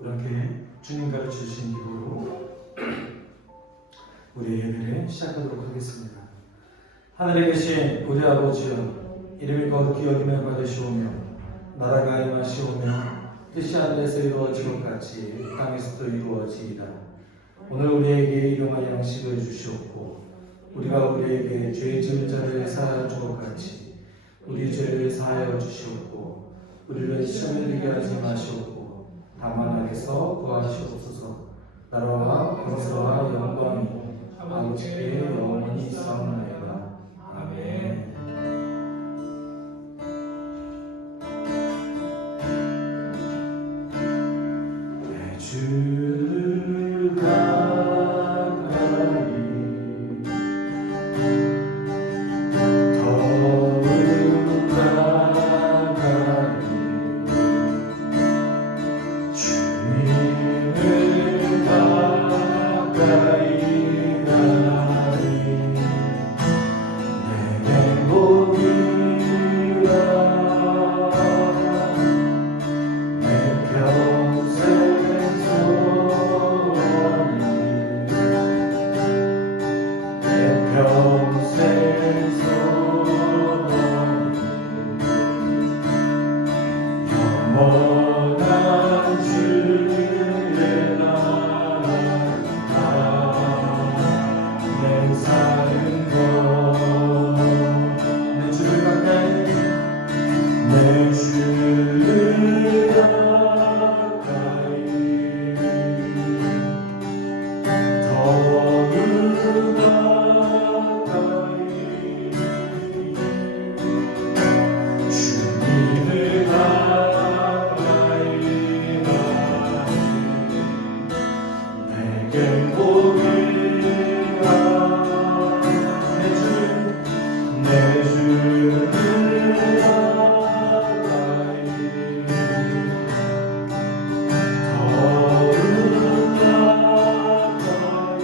우리 함께 주님 가르쳐 주신 기도로 우리 예배를 시작하도록 하겠습니다. 하늘에 계신 우리 아버지여, 이름이 거룩히 여김을 받으시오며 나라가 임하시오며 뜻이 하늘에서 이루어진 것 같이 땅에서도 이루어지이다. 오늘 우리에게 일용할 양식을 주시옵고 우리가 우리에게 죄 지은 자를 사하여 준 것 같이 우리 죄를 사하여 주시옵고 우리를 시험에 들게 하지 마시옵고 다만 악에서 구하시옵소서. 나라와 권세와 영광이 아버지께 영원히 있사옵나이다. 아멘. 내 주를 가까이 더욱 가까이 주님을 가까이 가리 내게 복이라 내 평생 소원이 내 평생 소원이 영원한 주의 나라가 내 사는 것 내 주를 가까이 내 주를 가까이 더욱 가까이 주님을 가까이 가리 내겐 복이라 내 주를 가까이 더욱 가까이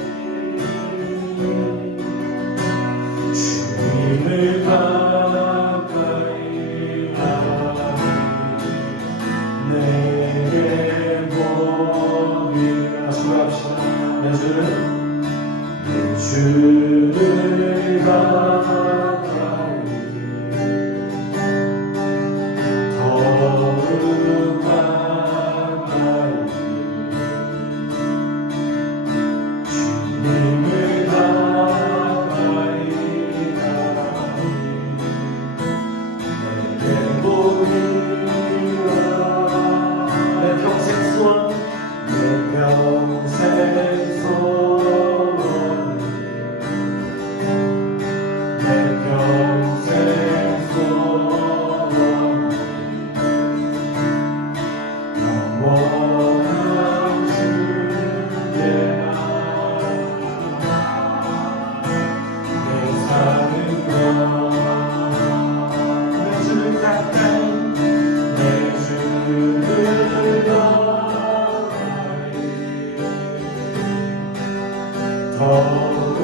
주님을 가까이 가리 내게 복이라 수고합시다. 내 주를 가까이 더욱 가까이 주님을 가까이 가리 내게 복이라 내 평생 소원 내 평생 소원이 내 평생 소원이 영원한 주의 나라 내 사는 것 내 주를 가까이 내 주를 가까이 더욱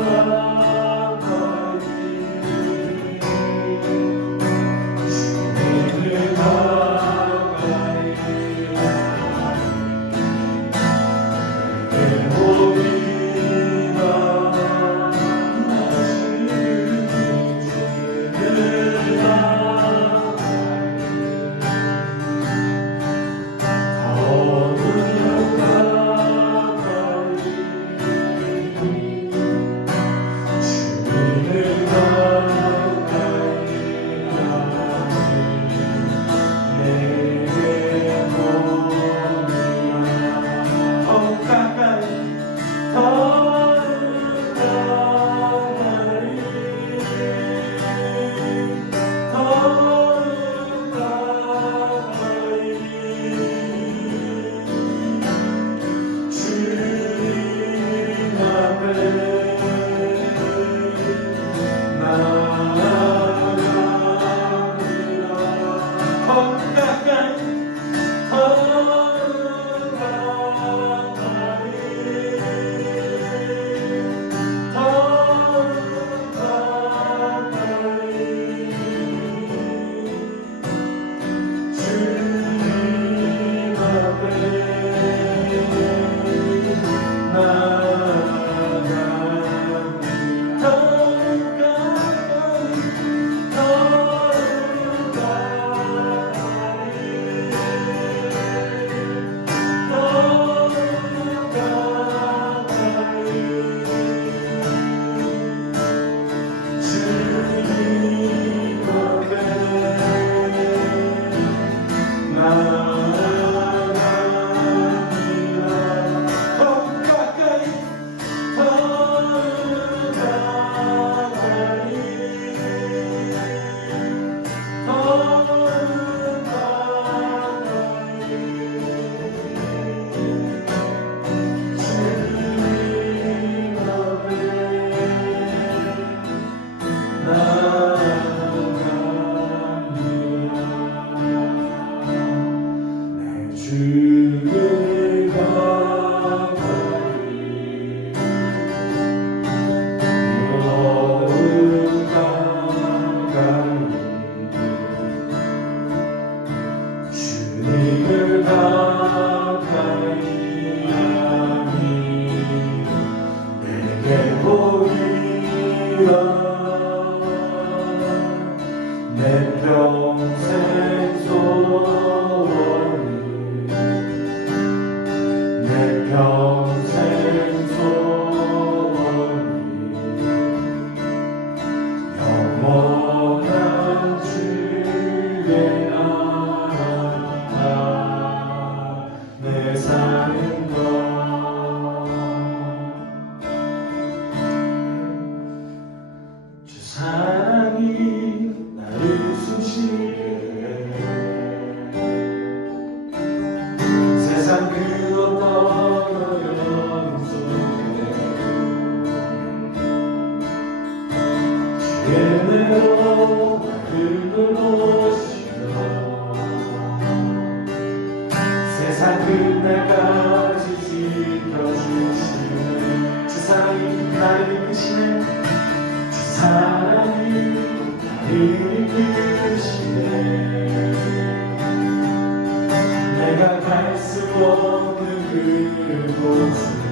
가까이 주님을 가까이 내 복이라 하시는 주를 가까이 더욱 가까이 주님을 가까이 너를 가까이 주님을 가까이 하니 내게 보이라 내 평생 소원이 내 평생 소원이 영원한 주의 나라 내 사는 것 주 사랑이 나를 숨쉬게 세상 그 어떤 어려움 속에 주의 은혜로 나를 돌보시며 세상 끝날까지 지켜주시네 주 사랑이 나를 이끄시네 주 사랑이 나를 이끄시네 내가 갈 수 없는 그곳으로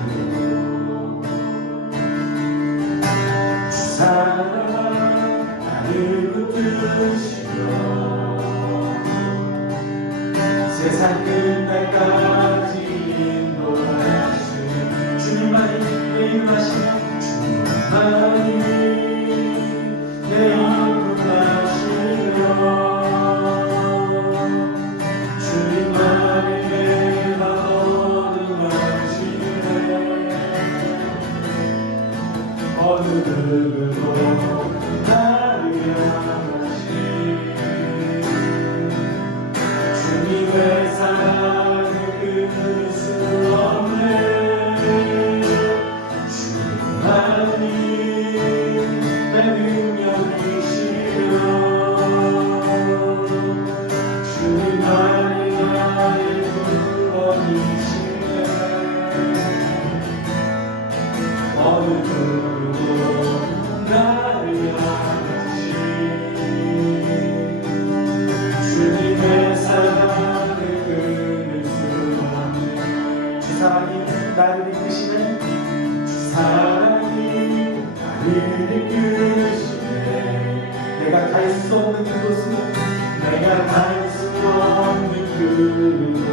주 사랑 나를 붙드시며 세상 끝날까지 인도하시는 주님만이 내 인도하시며 주님만이 내 인도하시며 주님만이 내가 거듭나시네 어느 누구도 나를 향하시 주님의 사랑을 끊을 수 없네 주님만이 내 능력이시여 주님만이 나의 구원이시네 어느 누구도 나를 향하시 주님의 사랑을 끊을 수 없네 주 사랑이 나를 이끄시네 주 사랑이 나를 이끄시네 내가 갈 수 없는 그곳으로 내가 갈 수 없는 그곳으로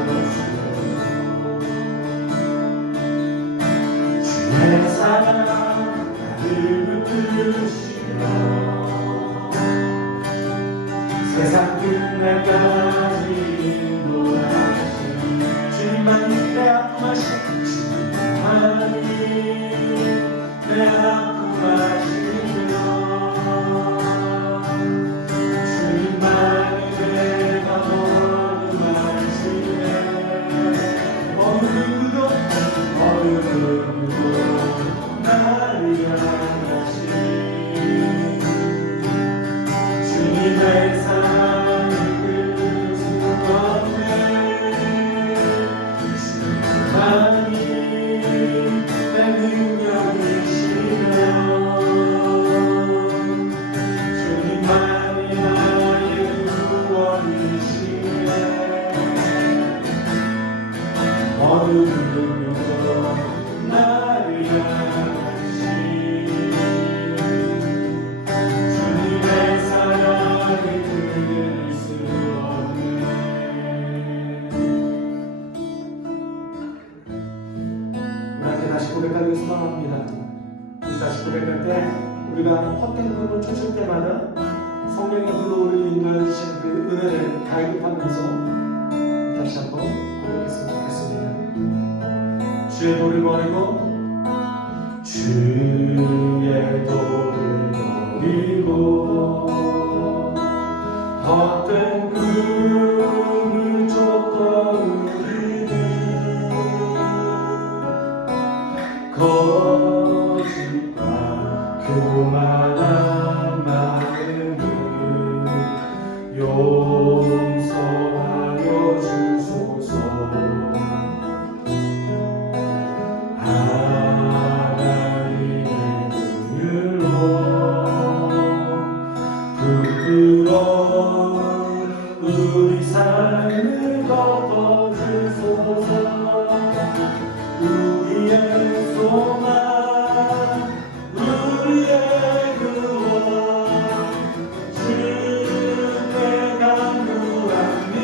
주의 사랑 나를 붙드시며 세상 끝날까지 인도하시니 주님만이 내 아픔하시니 주님만이 내 아픔하시며 주님만이 내가 거듭하시네 어느 누구도 나를 향하시 주님의 사랑을 끊을 수 없네 주님만이 내 능력이시며 주님만이 나의 구원이시네 어느 누구도 나를 향하시 주님의 사랑을 끊을 수 없네 우리한테 다시 고백하기를 소망합니다 우리 다시 고백할 때 우리가 헛된 꿈을 쫓을 때마다 성령의 불로 우리를 인도해 주신 그 은혜를 발급하면서 다시 한번 고백했으면 좋겠습니다 주의 도를 버리고 주의 도를 버리고 헛된 꿈을 쫓던 우리는 거짓과 교만한 마음을 용서하여 주소서 우리의 소망 우리의 구원 주께 간구합니다.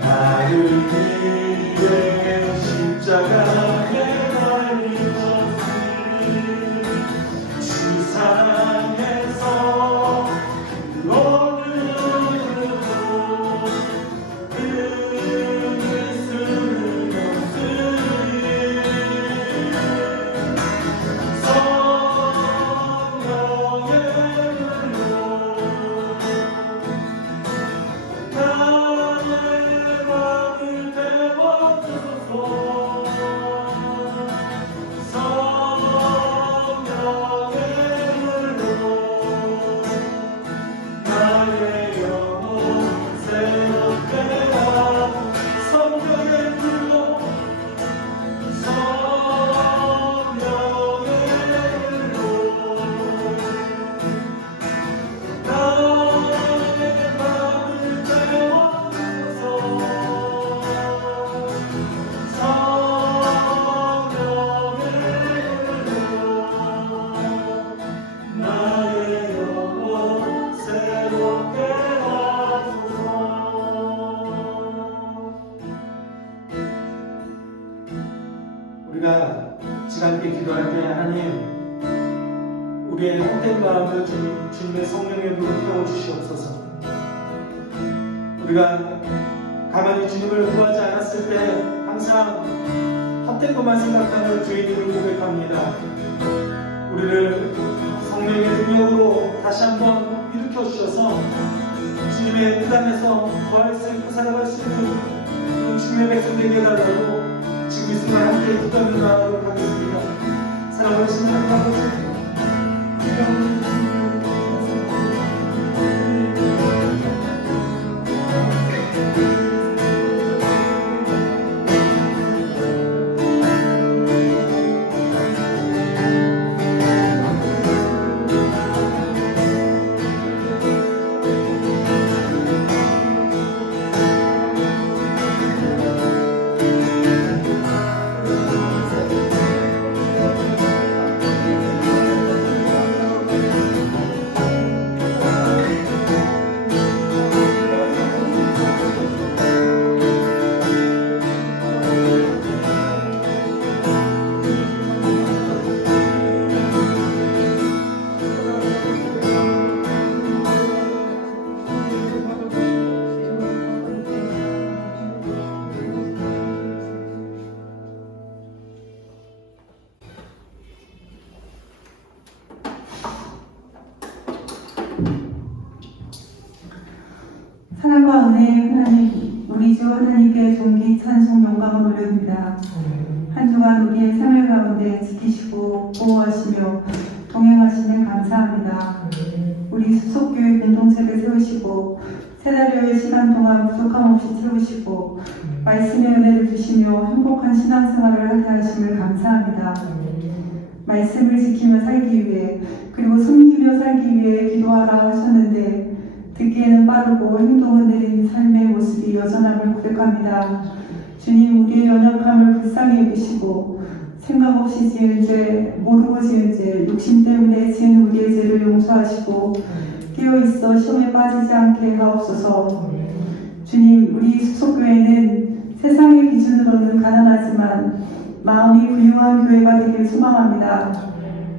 나를 위해 십자가에 달리셨으니 세상에서 어느 누구도 이길 수는 없으니 성령의 불로 우리가 지감게 기도할 때 하나님 우리의 헛된 마음을 주님의 성령의 불로 태워주시옵소서. 우리가 가만히 주님을 구하지 않았을 때 항상 헛된 것만 생각하는 주인님을 고백합니다. 우리를 성령의 능력으로 다시 한번 일으켜 주셔서 주님의 무단에서 구할 수 있고 살아갈 수 있는 주님의 백성 되게 해달라고 지금 이 순간 함께 기도하는 나아가도록 하겠습니다. 사랑하시는 하나님 아버지, 사랑과 은혜의 하나님, 우리 주 하나님께 존귀 찬송 영광을 올려드립니다. 한 주간 우리의 생활 가운데 지키시고 보호하시며 동행하시는 감사합니다. 우리 수속교회 공동체를 세우시고 세 달여의 시간 동안 부족함 없이 채우시고 말씀의 은혜를 주시며 행복한 신앙생활을 하게 하심을 감사합니다. 말씀을 지키며 살기 위해 그리고 섬기며 살기 위해 기도하라 하셨는데 듣기에는 빠르고 행동은 느린 삶의 모습이 여전함을 고백합니다. 주님, 우리의 연약함을 불쌍히 여기시고 생각 없이 지은 죄, 모르고 지은 죄, 욕심 때문에 지은 우리의 죄를 용서하시고 깨어있어 시험에 빠지지 않게 하옵소서. 주님, 우리 수속교회는 세상의 기준으로는 가난하지만 마음이 부유한 교회가 되길 소망합니다.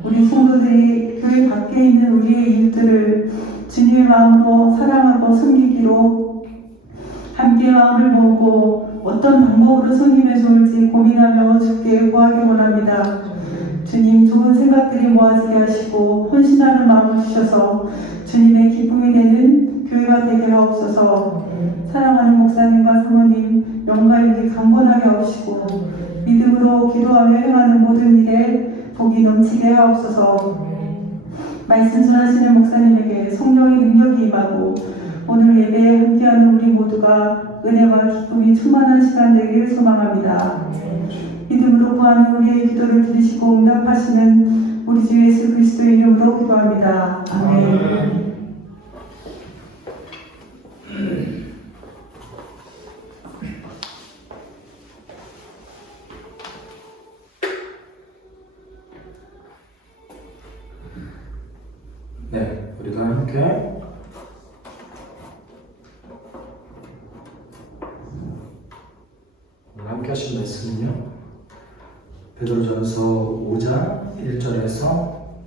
우리 성도들이 교회 밖에 있는 우리의 이웃들을 주님의 마음으로 사랑하고 섬기기로 함께 마음을 모으고 어떤 방법으로 섬기면 좋을지 고민하며 주께 구하기 원합니다. 주님, 좋은 생각들이 모아지게 하시고 헌신하는 마음을 주셔서 주님의 기쁨이 되는 교회가 되게 하옵소서. 사랑하는 목사님과 사모님 영광이 강건하게 하옵시고 믿음으로 기도하며 행하는 모든 일에 복이 넘치게 하옵소서. 말씀 전하시는 목사님에게 성령의 능력이 임하고 오늘 예배에 함께하는 우리 모두가 은혜와 기쁨이 충만한 시간 되기를 소망합니다. 믿음으로 구하는 우리의 기도를 들으시고 응답하시는 우리 주 예수 그리스도의 이름으로 기도합니다. 아멘. 네, 우리가 함께 하신 말씀은요, 베드로전서 5장 1절에서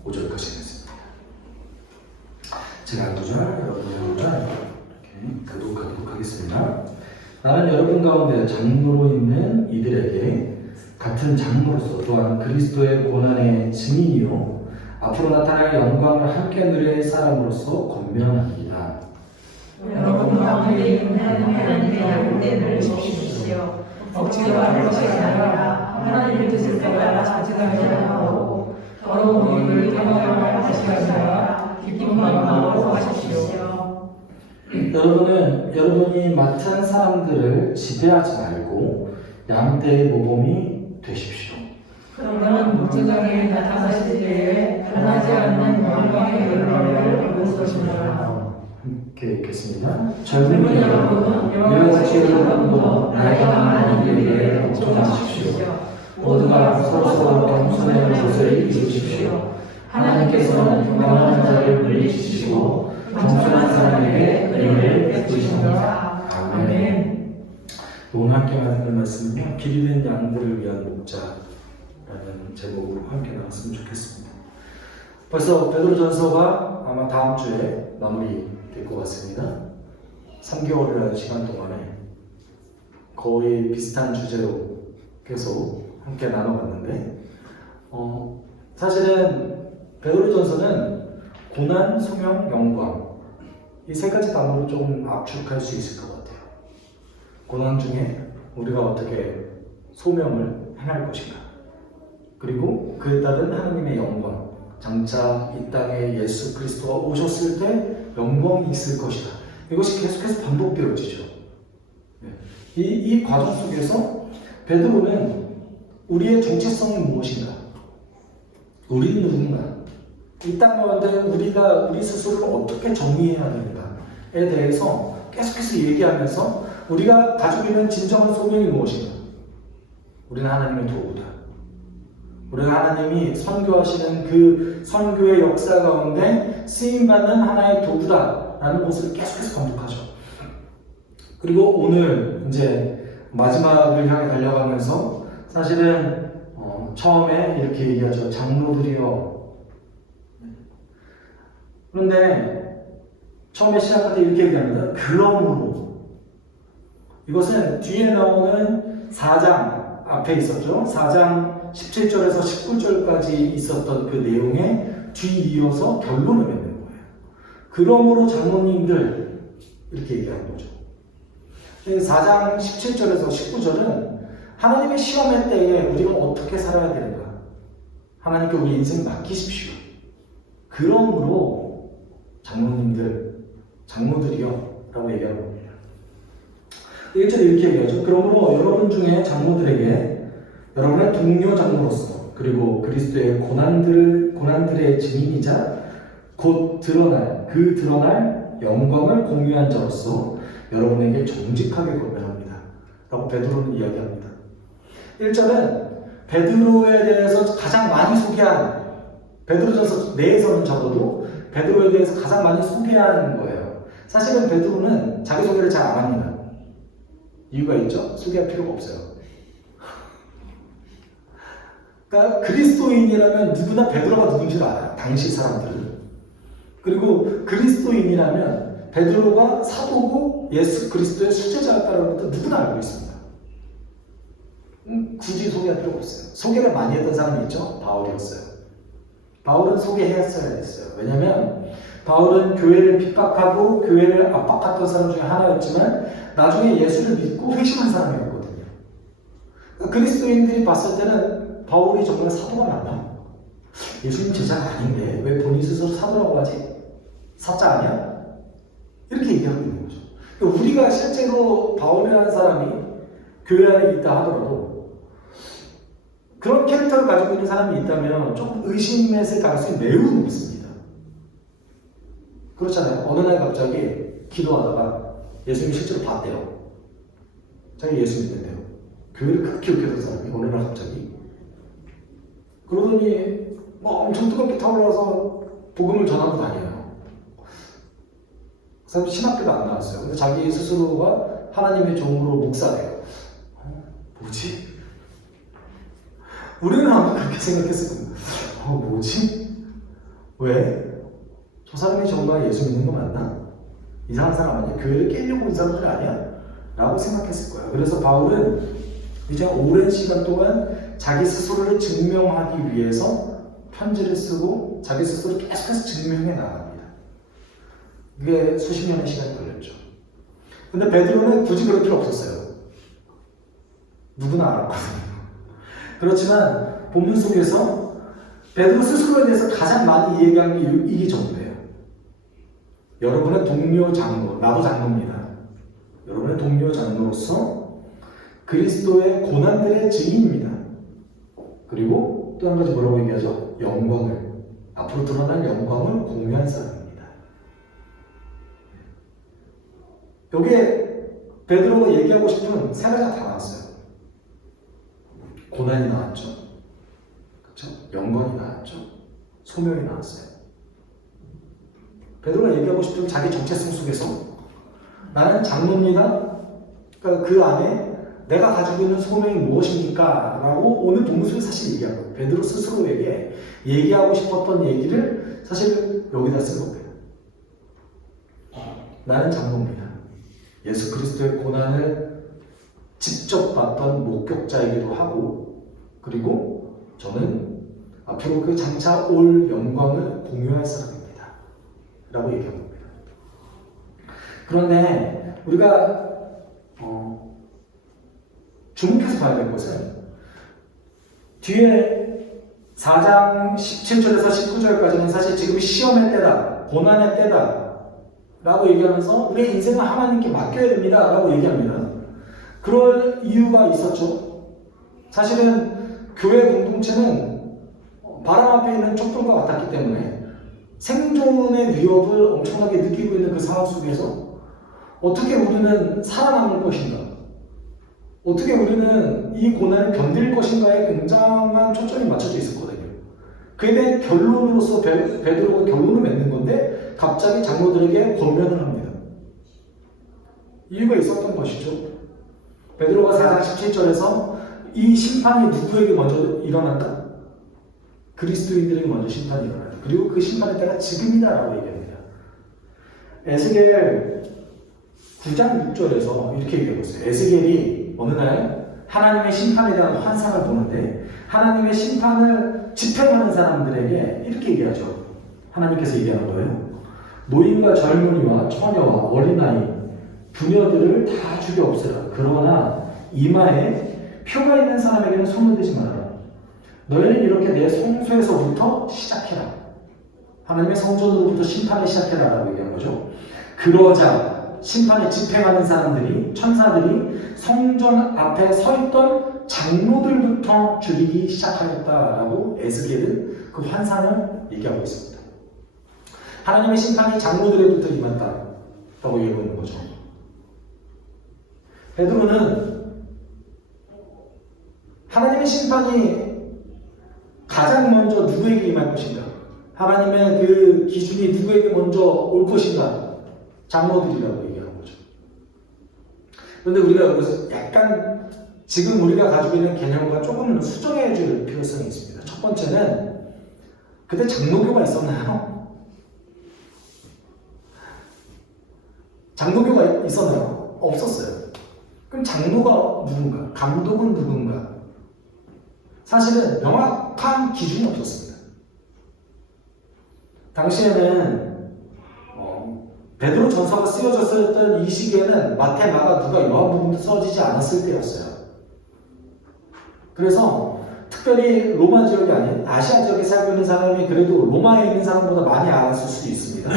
5절까지 있습니다. 제가 한 구절, 여러분이 한 구절 이렇게 교독하도록 하겠습니다. 나는 여러분 가운데 장로로 있는 이들에게 같은 장로로서 또한 그리스도의 고난의 증인이요 앞으로 나타날 영광을 함께 누릴 사람으로서 권면합니다. 여러분 가운데 있는 하나님의 양떼를 주십시오. 억지로 하는 것이 아니라 하나님의 뜻을 따라 자직하지 않고 더러운 일을 경험하게 하시라. 기쁨만 마음으로 하십시오. 여러분이 맡은 사람들을 지배하지 말고 양떼의 모범이 되십시오. 그러면 목자장에 나타나실 때에 변하지 않는 영광의 열매를 얻을 것이니라. 함께 읽겠습니다. 젊은 여러분, 여러분의 여러분도 나이가 많은 이들에게 복종하십시오. 모두가 서로서로 겸손의 것을 이루십시오. 하나님께서는 교만한 자를 물리치시고 겸손한 사람에게 은혜를 베푸십니다. 아멘. 오늘 함께 만든 말씀은요, 길이 된 양들을 위한 목자라는 제목으로 함께 나왔으면 좋겠습니다. 벌써 베드로전서가 아마 다음 주에 마무리 될 것 같습니다. 3개월이라는 시간 동안에 거의 비슷한 주제로 계속 함께 나눠봤는데, 사실은 베드로전서는 고난, 소명, 영광 이 세 가지 단어로 조금 압축할 수 있을 것 같아요. 고난 중에 우리가 어떻게 소명을 행할 것인가, 그리고 그에 따른 하나님의 영광, 장차 이 땅에 예수 그리스도가 오셨을 때 영광이 있을 것이다. 이것이 계속해서 반복되어지죠. 이 과정 속에서 베드로는 우리의 정체성이 무엇인가, 우리는 누군가, 이 땅 가운데 우리 스스로를 어떻게 정의해야 되는가에 대해서 계속해서 얘기하면서 우리가 가지고 있는 진정한 소명이 무엇인가, 우리는 하나님의 도구다. 우리가 하나님이 선교하시는 그 선교의 역사 가운데 쓰임받는 하나의 도구다라는 것을 계속해서 반복하죠. 그리고 오늘 이제 마지막을 향해 달려가면서 사실은 처음에 이렇게 얘기하죠. 장로들이여. 그런데 처음에 시작할 때 이렇게 얘기합니다. 그러므로. 이것은 뒤에 나오는 4장 앞에 있었죠. 4장 17절에서 19절까지 있었던 그 내용에 뒤이어서 결론을 맺는 거예요. 그러므로 장로님들 이렇게 얘기하는 거죠. 4장 17절에서 19절은 하나님의 시험의 때에 우리가 어떻게 살아야 되는가, 하나님께 우리 인생 맡기십시오. 그러므로 장로님들, 장로들이요 라고 얘기하는 겁니다. 1절에 이렇게 얘기하죠. 그러므로 여러분 중에 장로들에게 여러분의 동료 장로로서 그리고 그리스도의 고난들의 증인이자 곧 드러날 영광을 공유한 자로서 여러분에게 정직하게 권면합니다 라고 베드로는 이야기합니다. 1절은 베드로에 대해서 가장 많이 소개한, 베드로전서 내에서는 적어도 베드로에 대해서 가장 많이 소개한 거예요. 사실은 베드로는 자기소개를 잘 안 합니다. 이유가 있죠? 소개할 필요가 없어요. 그러니까 그리스도인이라면 누구나 베드로가 누군지를 알아요. 당시 사람들은. 그리고 그리스도인이라면 베드로가 사도고 예수 그리스도의 수제자였다는 것도 누구나 알고 있습니다. 굳이 소개할 필요가 없어요. 소개를 많이 했던 사람이 있죠? 바울이었어요. 바울은 소개했어야 됐어요. 왜냐하면 바울은 교회를 핍박하고 교회를 압박했던 사람 중에 하나였지만 나중에 예수를 믿고 회심한 사람이었거든요. 그리스도인들이 봤을 때는 바울이 정말 사도가 맞나? 예수님 제자가 아닌데 왜 본인 스스로 사도라고 하지? 사자 아니야? 이렇게 얘기하고 있는 거죠. 우리가 실제로 바울이라는 사람이 교회 안에 있다 하더라도 그런 캐릭터를 가지고 있는 사람이 있다면 조금 의심했을 가능성이 매우 높습니다. 그렇잖아요. 어느 날 갑자기 기도하다가 예수님이 실제로 봤대요. 자기 예수 믿는데요. 교회를 그렇게 웃겼던 사람이 어느 날 갑자기 그러더니 엄청 뜨겁게 타올라서 복음을 전하고 다녀요. 그 사람 신학교도 안 나왔어요. 근데 자기 스스로가 하나님의 종으로 묵사돼요. 뭐지? 우리는 아마 그렇게 생각했을 겁니다. 뭐지? 왜? 저 사람이 정말 예수 믿는 거 맞나? 이상한 사람 아니야? 교회를 깨려고 온 사람들 아니야? 라고 생각했을 거예요. 그래서 바울은 이제 오랜 시간 동안 자기 스스로를 증명하기 위해서 편지를 쓰고 자기 스스로를 계속해서 증명해 나갑니다. 그게 수십 년의 시간이 걸렸죠. 근데 베드로는 굳이 그럴 필요 없었어요. 누구나 알았거든요. 그렇지만 본문 속에서 베드로 스스로에 대해서 가장 많이 얘기한 게 이 정도예요. 여러분의 동료 장로, 나도 장로입니다. 여러분의 동료 장로로서 그리스도의 고난들의 증인입니다. 그리고 또 한 가지 뭐라고 얘기하죠? 영광을, 앞으로 드러날 영광을 공유한 사람입니다. 여기에 베드로가 얘기하고 싶은 세 가지가 다 나왔어요. 고난이 나왔죠. 그렇죠? 영광이 나왔죠. 소명이 나왔어요. 베드로가 얘기하고 싶은 자기 정체성 속에서 나는 장로입니다. 그러니까 그 안에 내가 가지고 있는 소명이 무엇입니까? 라고 오늘 본문 속에 사실 얘기한 거예요. 베드로 스스로에게 얘기하고 싶었던 얘기를 사실 여기다 쓴 겁니다. 나는 장로입니다. 예수 그리스도의 고난을 직접 봤던 목격자이기도 하고, 그리고 저는 앞으로 그 장차 올 영광을 공유할 사람입니다. 라고 얘기한 겁니다. 그런데 우리가 주목해서 봐야 될 것은 뒤에 4장 17절에서 19절까지는 사실 지금 시험의 때다, 고난의 때다 라고 얘기하면서 우리의 인생을 하나님께 맡겨야 됩니다 라고 얘기합니다. 그럴 이유가 있었죠. 사실은 교회 공동체는 바람 앞에 있는 촛불과 같았기 때문에 생존의 위협을 엄청나게 느끼고 있는 그 상황 속에서 어떻게 우리는 살아남을 것인가, 어떻게 우리는 이 고난을 견딜 것인가에 굉장한 초점이 맞춰져 있었거든요. 그에 대한 결론으로서 베드로가 결론을 맺는 건데 갑자기 장로들에게 권면을 합니다. 이유가 있었던 것이죠. 베드로가 4장 17절에서 이 심판이 누구에게 먼저 일어난다? 그리스도인들에게 먼저 심판이 일어난다. 그리고 그 심판의 때가 지금이다 라고 얘기합니다. 에스겔 9장 6절에서 이렇게 얘기하고 있어요. 에스겔이 어느 날 하나님의 심판에 대한 환상을 보는데 하나님의 심판을 집행하는 사람들에게 이렇게 얘기하죠. 하나님께서 얘기하는 거예요. 노인과 젊은이와 처녀와 어린아이 부녀들을 다 죽여 없애라. 그러나 이마에 표가 있는 사람에게는 손을 대지 말아라. 너희는 이렇게 내 성소에서부터 시작해라. 하나님의 성전으로부터 심판을 시작해라라고 얘기한 거죠. 그러자 심판에 집행하는 사람들이, 천사들이 성전 앞에 서 있던 장로들부터 죽이기 시작하였다라고 에스겔은 그 환상을 얘기하고 있습니다. 하나님의 심판이 장로들에부터 임했다라고 얘기하고 있는 거죠. 베드로는 하나님의 심판이 가장 먼저 누구에게 임할 것인가? 하나님의 그 기준이 누구에게 먼저 올 것인가? 장로들이라고 얘기하는 거죠. 그런데 우리가 여기서 약간 지금 우리가 가지고 있는 개념과 조금 수정해 줄 필요성이 있습니다. 첫 번째는 그때 장로교가 있었나요? 장로교가 있었나요? 없었어요. 그럼 장로가 누군가? 감독은 누군가? 사실은 명확한 기준이 없었습니다. 당시에는 베드로 전서가 쓰여졌었던 이 시기에는 마태, 마가, 누가, 요한복음도 써지지 않았을 때였어요. 그래서 특별히 로마 지역이 아닌 아시아 지역에 살고 있는 사람이 그래도 로마에 있는 사람보다 많이 알았을 수도 있습니다.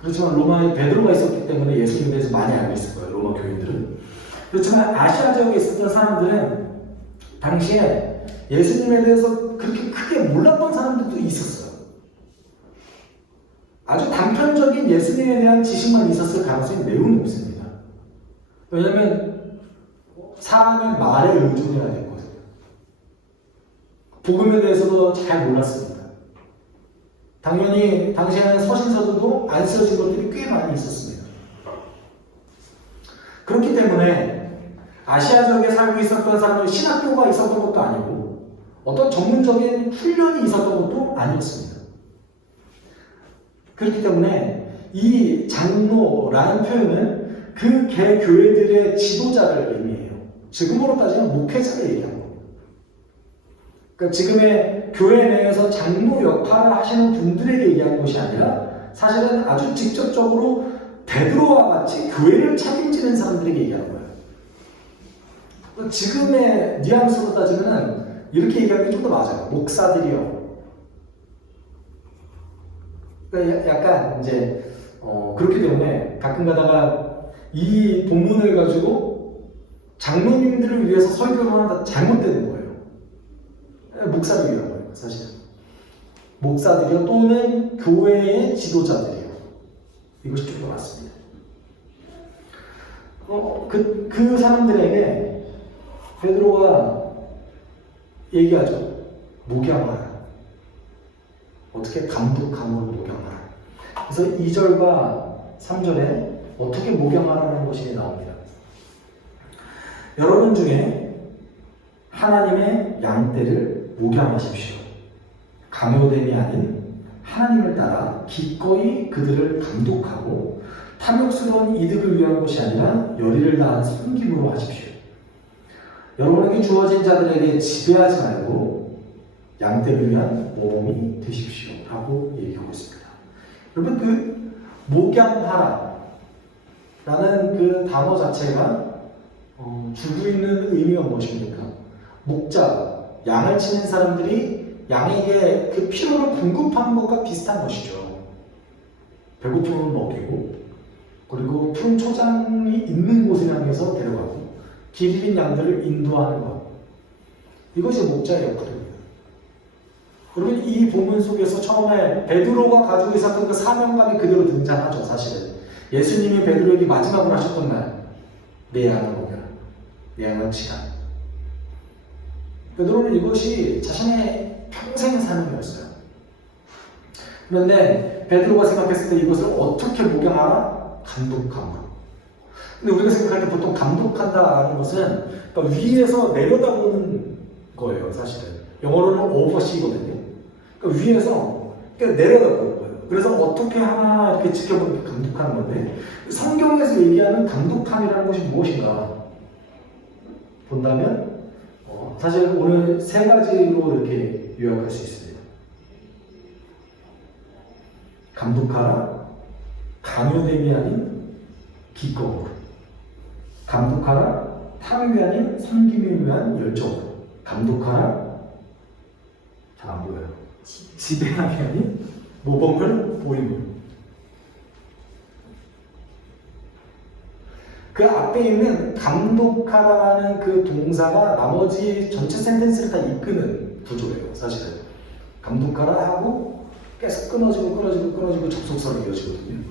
그렇지만 로마에 베드로가 있었기 때문에 예수님에 대해서 많이 알고 있을 거예요. 로마 교인들은. 그렇지만 아시아 지역에 있었던 사람들은 당시에 예수님에 대해서 그렇게 크게 몰랐던 사람들도 있었어요. 아주 단편적인 예수님에 대한 지식만 있었을 가능성이 매우 높습니다. 왜냐하면 사람의 말에 의존해야 되거든요. 복음에 대해서도 잘 몰랐습니다. 당연히 당시에는 서신서도 안 쓰여진 것들이 꽤 많이 있었습니다. 그렇기 때문에 아시아 지역에 살고 있었던 사람은 신학교가 있었던 것도 아니고 어떤 전문적인 훈련이 있었던 것도 아니었습니다. 그렇기 때문에 이 장로라는 표현은 그 개 교회들의 지도자를 의미해요. 지금으로 따지면 목회자를 얘기하는 겁니다. 그러니까 지금의 교회 내에서 장로 역할을 하시는 분들에게 얘기하는 것이 아니라 사실은 아주 직접적으로 베드로와 같이 교회를 책임지는 사람들에게 얘기하는 거예요. 지금의 뉘앙스로 따지면 이렇게 얘기하는 게 좀 더 맞아요. 목사들이요. 그러니까 약간 이제 그렇기 때문에 가끔 가다가 이 본문을 가지고 장로님들을 위해서 설교를 하다 잘못되는 거예요. 목사들이라고 해요. 사실 목사들이요 또는 교회의 지도자들이요. 이것이 좀 더 맞습니다. 그 사람들에게 베드로가 얘기하죠. 목양하라. 어떻게 감독함으로 목양하라. 그래서 2절과 3절에 어떻게 목양하라는 것이 나옵니다. 여러분 중에 하나님의 양떼를 목양하십시오. 강요됨이 아닌 하나님을 따라 기꺼이 그들을 감독하고 탐욕스러운 이득을 위한 것이 아니라 열의를 다한 섬김으로 하십시오. 여러분에게 주어진 자들에게 지배하지 말고 양떼를 위한 모험이 되십시오. 라고 얘기하고 있습니다. 여러분 그 목양하라 라는 그 단어 자체가 주고 있는 의미가 무엇입니까? 목자, 양을 치는 사람들이 양에게 그 필요를 공급하는 것과 비슷한 것이죠. 배고픔을 먹이고 그리고 푸른 초장이 있는 곳을 향해서 데려가고 길 잃은 양들을 인도하는 것. 이것이 목자의 역할입니다. 여러분 이 본문 속에서 처음에 베드로가 가지고 있었던 그 사명감이 그대로 등장하죠. 사실은 예수님이 베드로에게 마지막으로 하셨던 말, 내 양을 먹여라, 내 양을 치라. 베드로는 이것이 자신의 평생의 사명이었어요. 그런데 베드로가 생각했을 때 이것을 어떻게 목양하라? 감독함으로. 근데 우리가 생각할 때 보통 감독한다라는 것은 그러니까 위에서 내려다보는 거예요. 사실은 영어로는 oversee거든요. 그러니까 위에서 내려다보는 거예요. 그래서 어떻게 하나 이렇게 지켜보는 게 감독하는 건데 성경에서 얘기하는 감독함이라는 것이 무엇인가 본다면 사실 오늘 세 가지로 이렇게 요약할 수 있습니다. 감독하라, 강요됨이 아닌 기꺼움으로. 감독하라. 탐이 아닌 섬김을 위한 열정. 감독하라. 잘 안 보여요. 지배함이 아닌 모범을 보이는. 그 앞에 있는 감독하라는 그 동사가 나머지 전체 센텐스를 다 이끄는 구조예요, 사실은. 감독하라 하고 계속 끊어지고 접속사로 이어지거든요.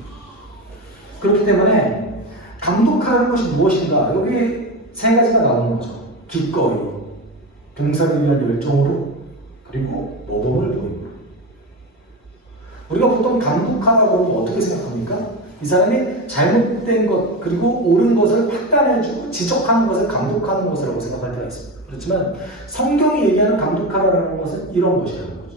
그렇기 때문에 감독하는 것이 무엇인가? 여기 세 가지가 나오는 거죠. 기꺼이, 동사를 위한 열정으로, 그리고 모범을 보이는 거. 우리가 보통 감독하라고 그러면 어떻게 생각합니까? 이 사람이 잘못된 것, 그리고 옳은 것을 판단해주고 지적하는 것을 감독하는 것이라고 생각할 때가 있습니다. 그렇지만 성경이 얘기하는 감독하라는 것은 이런 것이라는 거죠.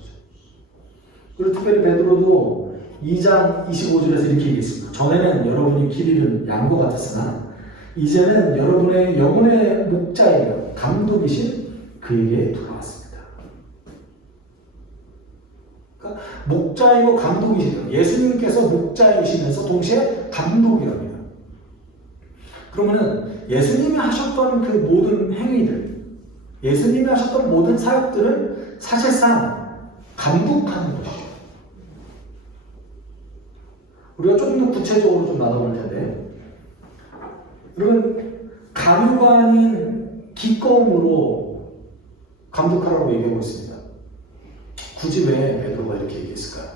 그리고 특별히 베드로도 2장 25절에서 이렇게 얘기했습니다. 전에는 여러분이 길 잃은 양과 같았으나 이제는 여러분의 영혼의 목자이며 감독이신 그에게 돌아왔습니다. 그러니까 목자이고 감독이시죠. 예수님께서 목자이시면서 동시에 감독이랍니다. 그러면은 예수님이 하셨던 그 모든 행위들, 예수님이 하셨던 모든 사역들은 사실상 감독하는 것이죠. 우리가 조금 더 구체적으로 좀 나눠볼 텐데, 여러분, 강요가 아닌 기꺼움으로 감독하라고 얘기하고 있습니다. 굳이 왜 베드로가 이렇게 얘기했을까요?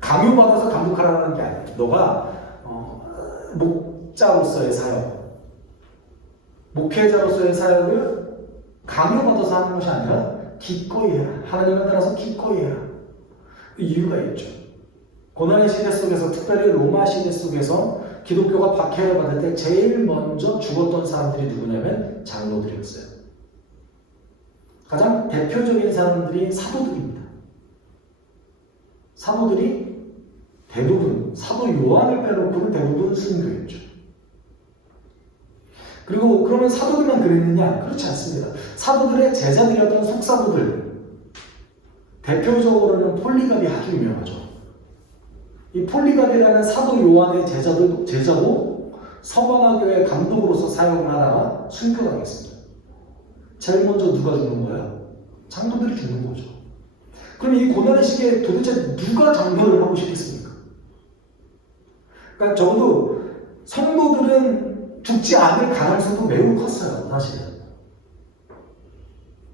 강요받아서 감독하라는 게 아니에요. 너가 목자로서의 사역, 목회자로서의 사역을 강요받아서 하는 것이 아니라 기꺼이 해라. 하나님을 따라서 기꺼이 해라. 이유가 있죠. 고난의 시대 속에서, 특별히 로마 시대 속에서 기독교가 박해를 받을 때 제일 먼저 죽었던 사람들이 누구냐면 장로들이었어요. 가장 대표적인 사람들이 사도들입니다. 사도들이 대부분, 사도 요한을 빼놓고는 대부분 순교했죠. 그리고 그러면 사도들만 그랬느냐? 그렇지 않습니다. 사도들의 제자들이었던 속사도들, 대표적으로는 폴리갑이 아주 유명하죠. 이 폴리갑이라는 사도 요한의 제자도 서머나교회 감독으로서 사역을 하다가 순교당했습니다. 제일 먼저 누가 죽는 거예요? 장로들이 죽는 거죠. 그럼 이 고난의 시기에 도대체 누가 장로를 하고 싶겠습니까? 그러니까 적어도 성도들은 죽지 않을 가능성도 매우 컸어요, 사실은.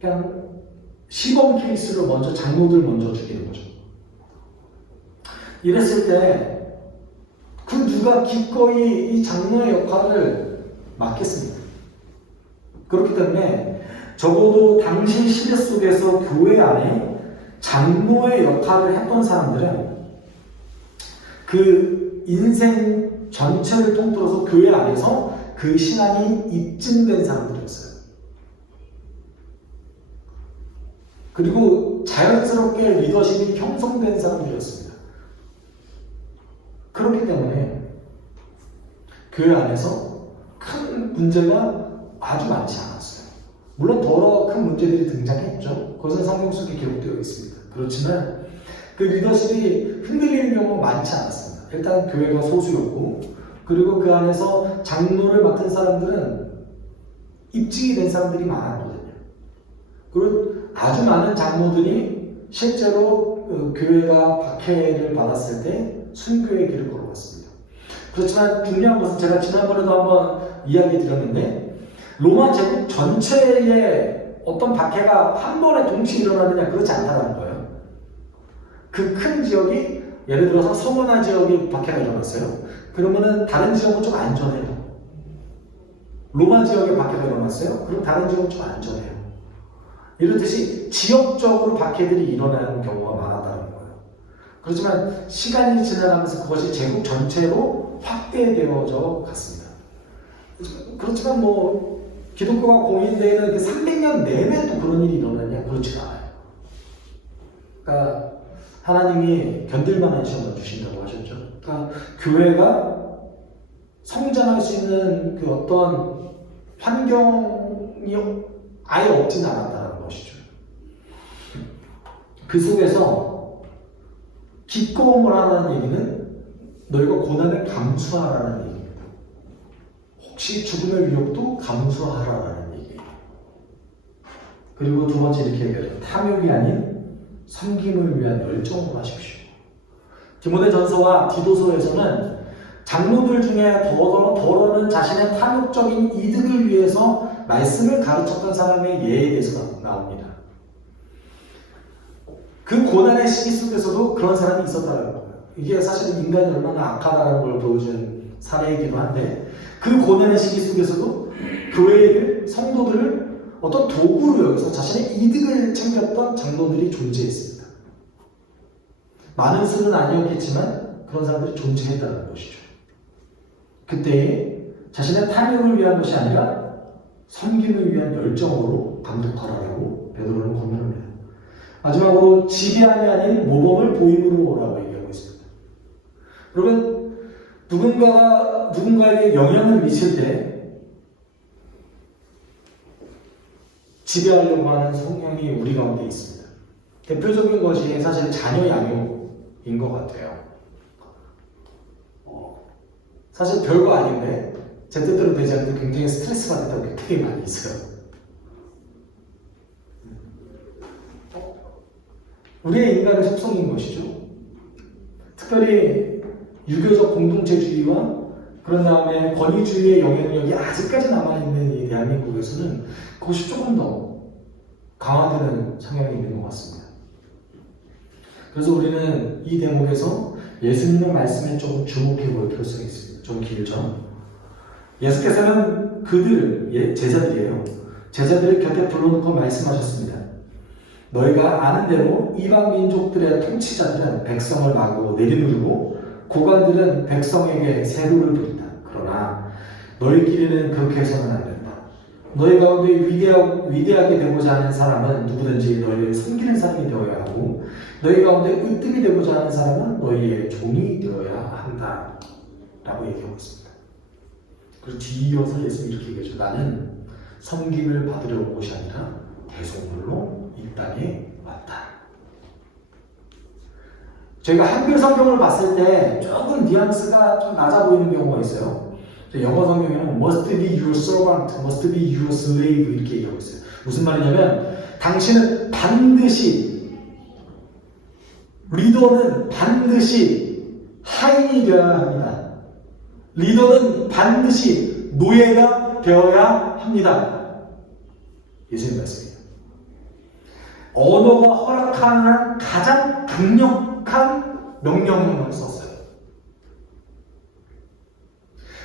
그냥 시범 케이스로 먼저 장로들 먼저 죽이는 거죠. 이랬을 때 그 누가 기꺼이 이 장로의 역할을 맡겠습니까? 그렇기 때문에 적어도 당시 시대 속에서 교회 안에 장로의 역할을 했던 사람들은 그 인생 전체를 통틀어서 교회 안에서 그 신앙이 입증된 사람들이었어요. 그리고 자연스럽게 리더십이 형성된 사람들이었습니다. 그렇기 때문에 교회 안에서 큰 문제가 아주 많지 않았어요. 물론 더러 큰 문제들이 등장했죠. 그것은 성경 속에 기록되어 있습니다. 그렇지만 그 리더십이 흔들리는 경우가 많지 않았습니다. 일단 교회가 소수였고, 그리고 그 안에서 장로를 맡은 사람들은 입증이 된 사람들이 많았거든요. 그리고 아주 많은 장로들이 실제로 교회가 박해를 받았을 때 순교의 길을 걸어갔습니다. 그렇지만 중요한 것은 제가 지난번에도 한번 이야기 드렸는데, 로마 제국 전체에 어떤 박해가 한 번에 동시에 일어나느냐, 그렇지 않다는 거예요. 그 큰 지역이, 예를 들어서 서머나 지역에 박해가 일어났어요. 그러면은 다른 지역은 좀 안전해요. 로마 지역에 박해가 일어났어요. 그럼 다른 지역은 좀 안전해요. 이렇듯이 지역적으로 박해들이 일어나는 경우가 많았다는 거예요. 그렇지만 시간이 지나가면서 그것이 제국 전체로 확대되어져 갔습니다. 그렇지만 뭐 기독교가 공인되는 300년 내내 또 그런 일이 일어났냐? 그렇지 않아요. 그러니까 하나님이 견딜만한 시험을 주신다고 하셨죠. 그러니까 교회가 성장할 수 있는 그 어떤 환경이 아예 없지는 않았다는 것이죠. 그 속에서 기꺼움을 하라는 얘기는 너희가 고난을 감수하라는 얘기입니다. 죽음의 위협도 감수하라라는 얘기예요. 그리고 두 번째 이렇게 얘기해요. 탐욕이 아닌 섬김을 위한 열정으로 하십시오. 디모데전서와 디도서에서는 장로들 중에 더러는 자신의 탐욕적인 이득을 위해서 말씀을 가르쳤던 사람의 예에 대해서 나옵니다. 그 고난의 시기 속에서도 그런 사람이 있었다는 거예요. 이게 사실은 인간이 얼마나 악하다는 걸 보여준 사례이기도 한데, 그 고난의 시기 속에서도 교회를, 성도들을 어떤 도구로 여기서 자신의 이득을 챙겼던 장로들이 존재했습니다. 많은 수는 아니었겠지만 그런 사람들이 존재했다는 것이죠. 그때에 자신의 탐욕을 위한 것이 아니라 섬김을 위한 열정으로 감독하라고 베드로는 권면합니다. 마지막으로 지배함이 아닌 모범을 보임으로라고 얘기하고 있습니다. 여러분, 누군가에게 영향을 미칠 때 지배하려고 하는 성향이 우리 가운데 있습니다. 대표적인 것이 사실 자녀 양육인 것 같아요. 사실 별거 아닌데 제 뜻대로 되지 않는데 굉장히 스트레스 받을 때가 굉장히 많이 있어요. 우리의 인간의 속성인 것이죠. 특별히 유교적 공동체주의와 그런 다음에 권위주의의 영향력이 아직까지 남아있는 이 대한민국에서는 그것이 조금 더 강화되는 성향이 있는 것 같습니다. 그래서 우리는 이 대목에서 예수님의 말씀에 조금 주목해 볼 필요성이 있습니다. 좀 길죠? 예수께서는 그들, 제자들이에요. 제자들을 곁에 불러놓고 말씀하셨습니다. 너희가 아는 대로 이방 민족들의 통치자들은 백성을 마구 내리누르고 고관들은 백성에게 세로를 부린다. 그러나 너희끼리는 그렇게 해서는 안 된다. 너희 가운데 위대하게 되고자 하는 사람은 누구든지 너희를 섬기는 사람이 되어야 하고 너희 가운데 으뜸이 되고자 하는 사람은 너희의 종이 되어야 한다. 라고 얘기하고 있습니다. 그리고 뒤이어서 예수님이 이렇게 얘기하죠. 나는 섬김을 받으려 온 것이 아니라 대속물로 이 땅에 왔다. 저희가 한글 성경을 봤을 때 조금 뉘앙스가 좀 낮아 보이는 경우가 있어요. 영어 성경에는 must be your servant, must be your slave 이렇게 얘기하고 있어요. 무슨 말이냐면 당신은 반드시, 리더는 반드시 하인이 되어야 합니다. 리더는 반드시 노예가 되어야 합니다. 예수님 말씀이에요. 언어가 허락하는 가장 강력한 명령을 썼어요.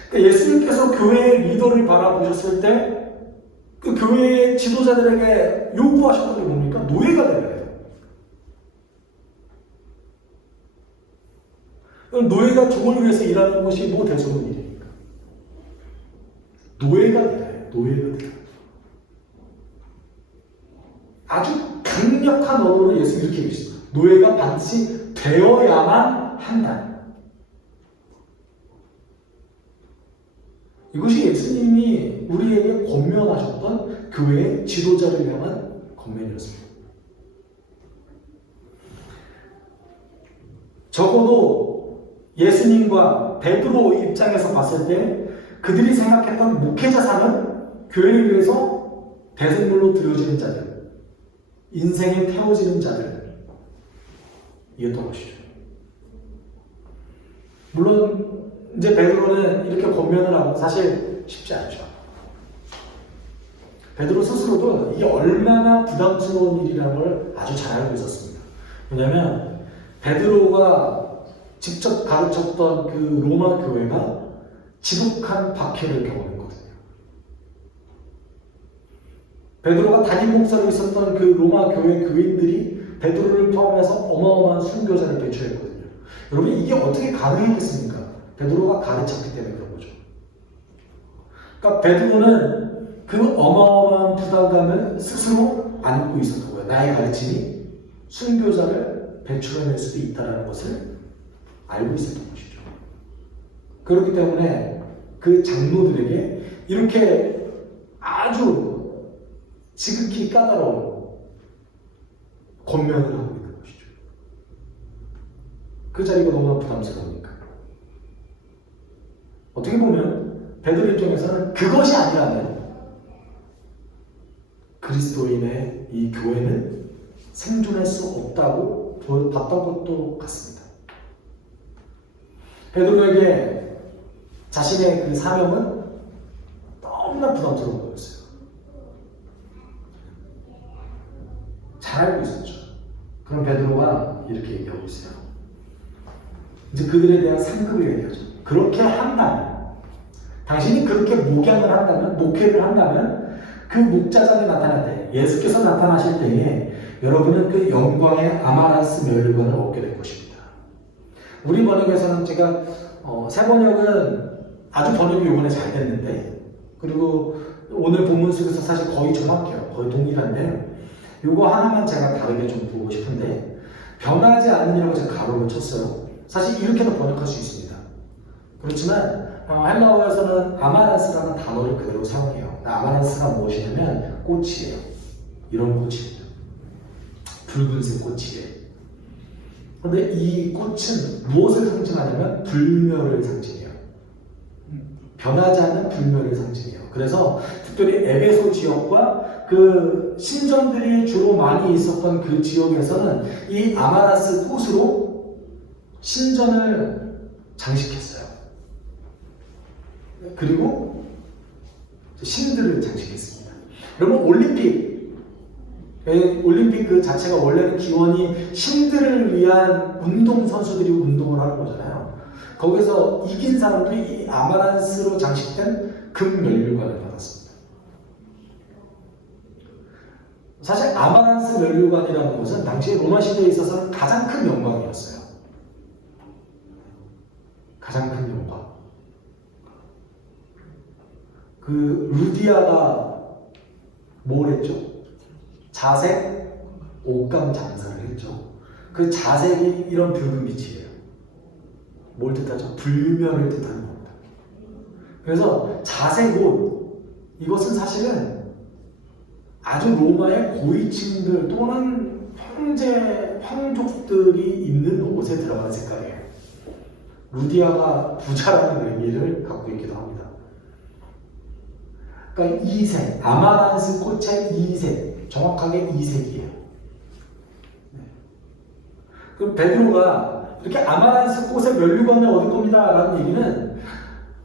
그러니까 예수님께서 교회의 리더를 바라보셨을 때 그 교회의 지도자들에게 요구하셨던 게 뭡니까? 노예가 되어야 돼요. 노예가 종을 위해서 일하는 것이 뭐 대수로운 일입니까? 노예가 되어야 해요. 노예가 되어야 해요. 아주 강력한 언어로 예수님이 이렇게 얘기했어요. 노예가 반드시 되어야만 한다. 이것이 예수님이 우리에게 권면하셨던 교회의 지도자를 향한 권면이었습니다. 적어도 예수님과 베드로 입장에서 봤을 때 그들이 생각했던 목회자상은 교회를 위해서 대속물로 드려지는 자들, 인생에 태워지는 자들, 이었던 것이죠. 물론 이제 베드로는 이렇게 권면을 하고 사실 쉽지 않죠. 베드로 스스로도 이게 얼마나 부담스러운 일이라는 걸 아주 잘 알고 있었습니다. 왜냐하면 베드로가 직접 가르쳤던 그 로마 교회가 지독한 박해를 경험했거든요. 베드로가 담임 목사로 있었던 그 로마 교회 교인들이 베드로를 포함해서 어마어마한 순교자를 배출했거든요. 여러분 이게 어떻게 가능했겠습니까? 베드로가 가르쳤기 때문에 그런 거죠. 그러니까 베드로는 그 어마어마한 부담감을 스스로 안고 있었던 거예요. 나의 가르침이 순교자를 배출해낼 수도 있다는 것을 알고 있었던 것이죠. 그렇기 때문에 그 장로들에게 이렇게 아주 지극히 까다로운 권면을 하고 있는 것이죠. 그 자리가 너무나 부담스러우니까. 어떻게 보면 베드로 입장에서는 그것이 아니라면 그리스도인의 이 교회는 생존할 수 없다고 봤던 것도 같습니다. 베드로에게 자신의 그 사명은 너무나 부담스러운 거였어요. 잘 알고 있었죠. 그럼 베드로가 이렇게 얘기하고 있어요. 이제 그들에 대한 상급을 얘기하죠. 그렇게 한다면, 당신이 그렇게 목양을 한다면, 목회를 한다면, 그 목자장이 나타날 때, 예수께서 나타나실 때에 여러분은 그 영광의 아마란스 멸류관을 얻게 될 것입니다. 우리 번역에서는 제가 새 번역은 아주 번역이 이번에 잘 됐는데, 그리고 오늘 본문 속에서 사실 거의 정확해요. 거의 동일한데, 이거 하나만 제가 다르게 좀 보고 싶은데, 변하지 않느냐고 제가 가로로 쳤어요. 사실 이렇게도 번역할 수 있습니다. 그렇지만 헬라어에서는 아마란스라는 단어를 그대로 사용해요. 아마란스가 무엇이냐면 꽃이에요. 이런 꽃입니다. 붉은색 꽃이에요. 그런데 이 꽃은 무엇을 상징하냐면 불멸을 상징해요. 변하지 않는 불멸을 상징해요. 그래서 특별히 에베소 지역과 그 신전들이 주로 많이 있었던 그 지역에서는 이 아마란스 꽃으로 신전을 장식했어요. 그리고 신들을 장식했습니다. 여러분 올림픽 그 자체가 원래는 기원이 신들을 위한 운동 선수들이 운동을 하는 거잖아요. 거기서 이긴 사람들이 이 아마란스로 장식된 금면류관을 받았습니다. 사실 아마란스 면류관이라는 것은 당시 로마 시대에 있어서 가장 큰 영광이었어요. 가장 큰 영광. 그 루디아가 뭘 했죠? 자색 옷감 장사를 했죠. 그 자색이 이런 붉은 빛이에요. 뭘 뜻하죠? 불멸을 뜻하는 겁니다. 그래서 자색 옷, 이것은 사실은 아주 로마의 고위층들 또는 황족들이 입는 옷에 들어가는 색깔이에요. 루디아가 부자라는 의미를 갖고 있기도 합니다. 그러니까 이색, 아마란스 꽃의 이색, 정확하게 이색이에요. 그럼 베드로가 이렇게 아마란스 꽃의 면류관을 얻을 겁니다 라는 얘기는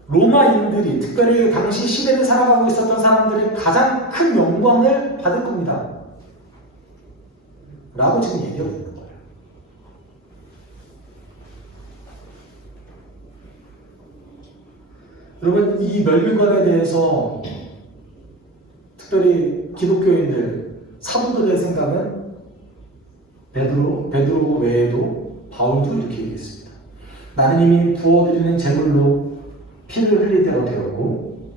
로마인들이, 특별히 당시 시대를 살아가고 있었던 사람들이 가장 큰 영광을 받을 겁니다 라고 지금 얘기하고 있는 거예요. 여러분, 이 면류관에 대해서 특별히 기독교인들, 사도들의 생각은 베드로 외에도 바울도 이렇게 얘기했습니다. 나는 이미 부어드리는 제물로 피를 흘릴 때가 되었고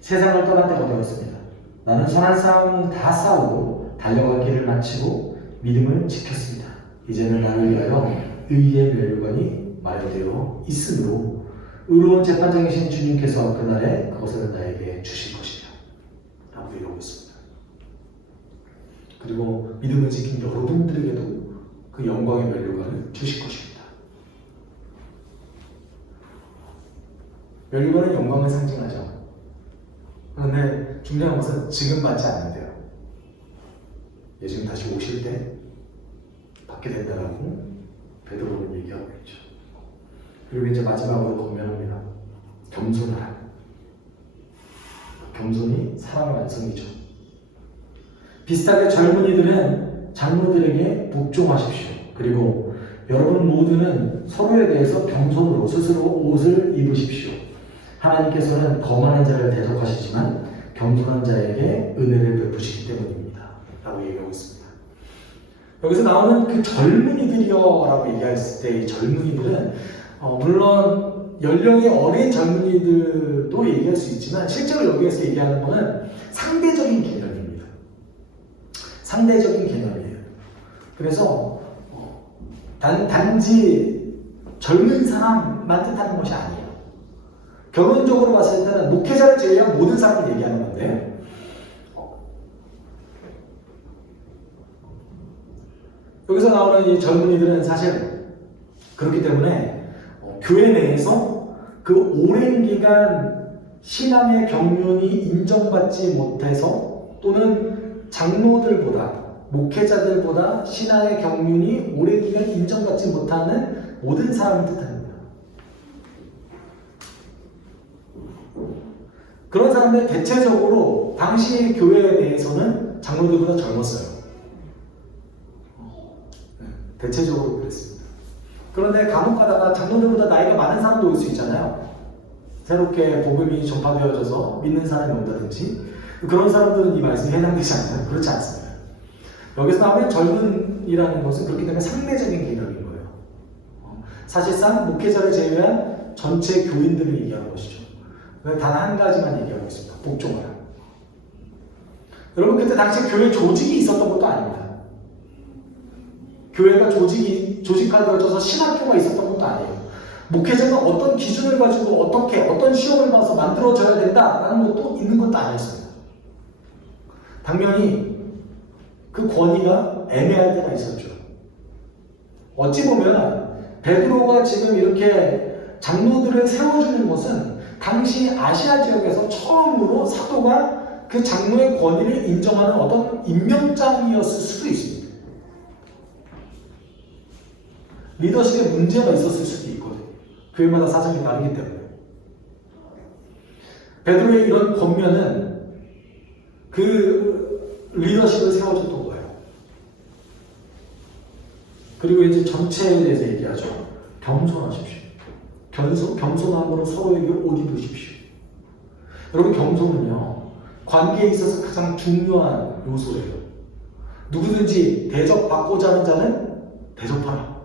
세상을 떠날 때가 되었습니다. 나는 선한 싸움을 다 싸우고 달려갈 길을 마치고 믿음을 지켰습니다. 이제는 나를 위하여 의의 면류관이 마련되어 있으므로 의로운 재판장이신 주님께서 그날에 그것을 나에게 주실 것이다 라고 이러고 있습니다. 그리고 믿음을 지킨 여러분들에게도 그 영광의 면류관을 주실 것입니다. 면류관은 영광을 상징하죠. 그런데 중요한 것은 지금 받지 않는데요. 예수님 다시 오실 때 받게 된다라고 베드로는 얘기하고 있죠. 그리고 이제 마지막으로 권면합니다. 겸손하라. 겸손이 사랑의 완성이죠. 비슷하게 젊은이들은 장로들에게 복종하십시오. 그리고 여러분 모두는 서로에 대해서 겸손으로 스스로 옷을 입으십시오. 하나님께서는 거만한 자를 대속하시지만 겸손한 자에게 은혜를 베푸시기 때문입니다 라고 얘기하고 있습니다. 여기서 나오는 그 젊은이들이여 라고 얘기했을 때 이 젊은이들은 물론 연령이 어린 젊은이들도 얘기할 수 있지만 실제로 여기에서 얘기하는 것은 상대적인 개념입니다. 상대적인 개념이에요. 그래서 단지 젊은 사람만 뜻하는 것이 아니에요. 결론적으로 봤을 때는 목회자를 제외한 모든 사람을 얘기하는 건데 여기서 나오는 이 젊은이들은 사실 그렇기 때문에 교회 내에서 그 오랜 기간 신앙의 경륜이 인정받지 못해서 또는 장로들보다 목회자들보다 신앙의 경륜이 오래기간 인정받지 못하는 모든 사람을 뜻합니다. 그런 사람들 대체적으로 당시 교회에 대해서는 장로들보다 젊었어요. 대체적으로 그랬습니다. 그런데 간혹 가다가 장로들보다 나이가 많은 사람도 올 수 있잖아요. 새롭게 복음이 전파되어져서 믿는 사람이 온다든지 그런 사람들은 이 말씀에 해당되지 않나요? 그렇지 않습니다. 여기서 나오는 젊은이라는 것은 그렇기 때문에 상대적인 개념인 거예요. 사실상 목회자를 제외한 전체 교인들을 얘기하는 것이죠. 단 한 가지만 얘기하고 있습니다. 복종하라. 여러분 그때 당시 교회 조직이 있었던 것도 아닙니다. 교회가 조직화되어져서 신학교가 있었던 것도 아니에요. 목회자가 어떤 기준을 가지고 어떤 시험을 봐서 만들어져야 된다라는 것도 있는 것도 아니었습니다. 당연히 그 권위가 애매할 때가 있었죠. 어찌 보면 베드로가 지금 이렇게 장로들을 세워주는 것은 당시 아시아 지역에서 처음으로 사도가 그 장로의 권위를 인정하는 어떤 임명장이었을 수도 있습니다. 리더십에 문제가 있었을 수도 있거든요. 교회마다 사정이 다르기 때문에. 베드로의 이런 권면은 그 리더십을 세워줬던 거예요. 그리고 이제 전체에 대해서 얘기하죠. 겸손하십시오. 겸손함으로 서로에게 옷 입으십시오. 여러분 겸손은요. 관계에 있어서 가장 중요한 요소예요. 누구든지 대접받고자 하는 자는 대접하라.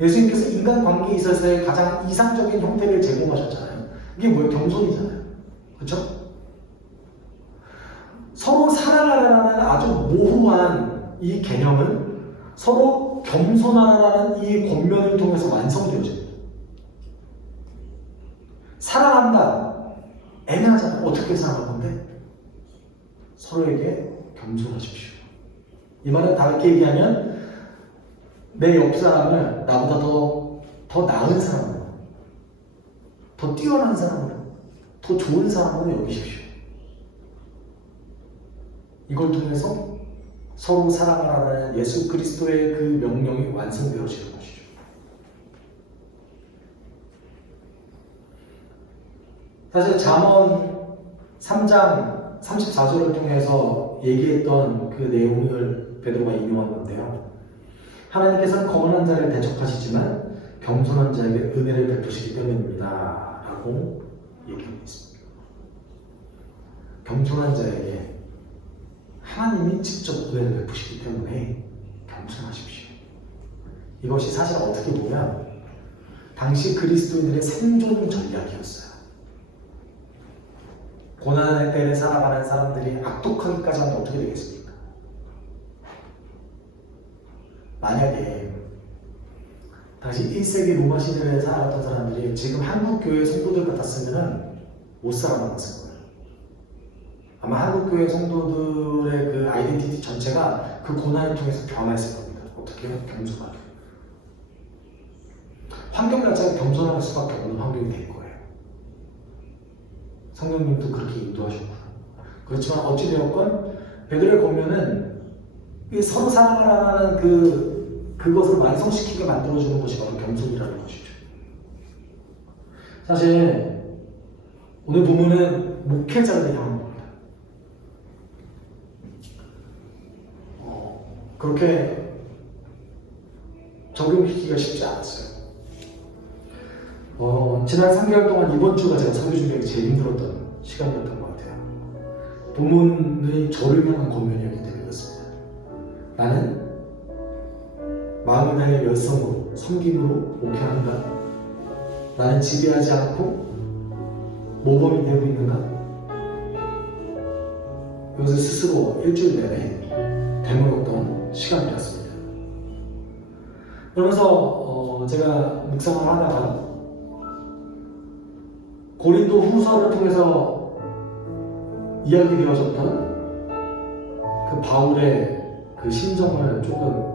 예수님께서 인간관계에 있어서의 가장 이상적인 형태를 제공하셨잖아요. 이게 뭐예요? 겸손이잖아요. 그렇죠? 서로 사랑하라는 아주 모호한 이 개념은 서로 겸손하라는 이 권면을 통해서 완성되어집니다. 사랑한다. 애매하잖아요. 어떻게 사랑할 건데? 서로에게 겸손하십시오. 이 말은 다르게 얘기하면 내 옆 사람을 나보다 더 나은 사람으로, 더 뛰어난 사람으로, 더 좋은 사람으로 여기십시오. 이걸 통해서 서로 사랑하라는 예수 그리스도의 그 명령이 완성되어지는 것이죠. 사실 잠언 3장 34절을 통해서 얘기했던 그 내용을 베드로가 인용한 건데요. 하나님께서는 거만한 자를 대적하시지만 겸손한 자에게 은혜를 베푸시기 때문입니다. 라고 얘기하고 있습니다. 겸손한 자에게 하나님이 직접 은혜를 베푸시기 때문에 겸손하십시오. 이것이 사실 어떻게 보면 당시 그리스도인들의 생존 전략이었어요. 고난의 때를 살아가는 사람들이 악독하기까지 하면 어떻게 되겠습니까? 만약에 당시 1세기 로마 시대에 살아갔던 사람들이 지금 한국교회 성도들 같았으면 못 살아남았을 거예요. 아마 한국교회 성도들의 그 아이덴티티 전체가 그 고난을 통해서 변화했을 겁니다. 어떻게 해요? 겸손하게. 환경 자체가 겸손할 수밖에 없는 환경이 될 거예요. 성령님도 그렇게 인도하셨고. 그렇지만 어찌되었건 베드로의 권면은 서로 사랑하라는 그것을 완성시키게 만들어주는 것이 바로 겸손이라는 것이죠. 사실 오늘 본문은 목회자를 향한 겁니다. 그렇게 적용시키기가 쉽지 않았어요. 지난 3개월 동안 이번 주가 제가 설교 준비하기 제일 힘들었던 시간이었던 것 같아요. 본문이 저를 향한 권면이었기 때문에 그렇습니다. 나는 마음을 다해 열성으로 섬김으로 목회한다. 나는 지배하지 않고 모범이 되고 있는가? 이것을 스스로 일주일 내내 되물었던 시간이었습니다. 그러면서 제가 묵상을 하다가 고린도 후서를 통해서 이야기되어졌던 그 바울의 그 심정을 조금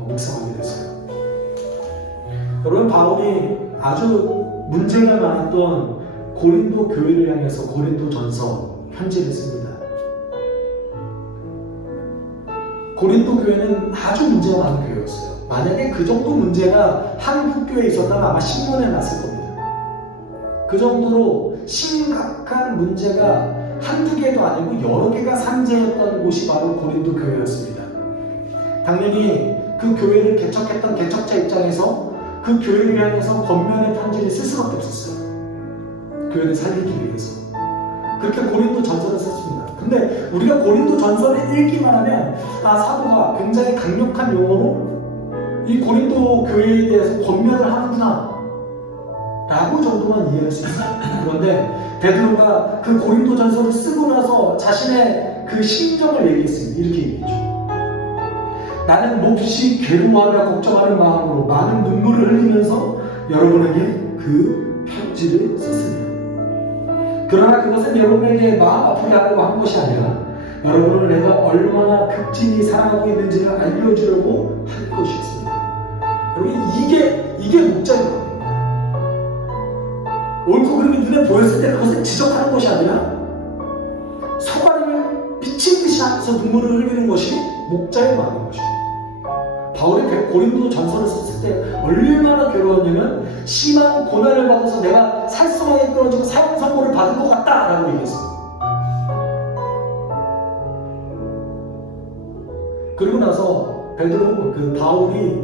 묵상하게 됐어요. 여러분 바울이 아주 문제가 많았던 고린도 교회를 향해서 고린도전서 편지를 씁니다. 고린도 교회는 아주 문제가 많은 교회였어요. 만약에 그 정도 문제가 한국 교회에 있었다면 아마 신문에 났을 겁니다. 그 정도로 심각한 문제가 한두 개도 아니고 여러 개가 산재였던 곳이 바로 고린도 교회였습니다. 당연히 그 교회를 개척했던 개척자 입장에서 그 교회를 향해서 권면의 편지를 쓸 수밖에 없었어요. 교회를 살리기 위해서. 그렇게 고린도 전서를 썼습니다. 근데 우리가 고린도 전서를 읽기만 하면 사도가 굉장히 강력한 용어로 이 고린도 교회에 대해서 권면을 하는구나 라고 정도만 이해할 수 있어요. 그런데 베드로가 그 고린도 전서를 쓰고 나서 자신의 그 심정을 얘기했습니다. 이렇게 얘기했죠. 나는 몹시 괴로워하며 걱정하는 마음으로 많은 눈물을 흘리면서 여러분에게 그 편지를 썼습니다. 그러나 그것은 여러분에게 마음 아프게 하려고 한 것이 아니라 여러분을 내가 얼마나 극진히 사랑하고 있는지를 알려주려고 한 것이었습니다. 여러분 이게 목적인 겁니다. 옳고 그름이 눈에 보였을 때 그것을 지적하는 것이 아니라 소가림을 미친 듯이 하면서 눈물을 흘리는 것이 목자의 마음인 것입니다. 바울이 고린도 전서를 썼을 때 얼마나 괴로웠냐면 심한 고난을 받아서 내가 살성하게 끊어지고 사형 선고를 받은 것 같다라고 얘기했습니다. 그리고 나서 베드로 바울이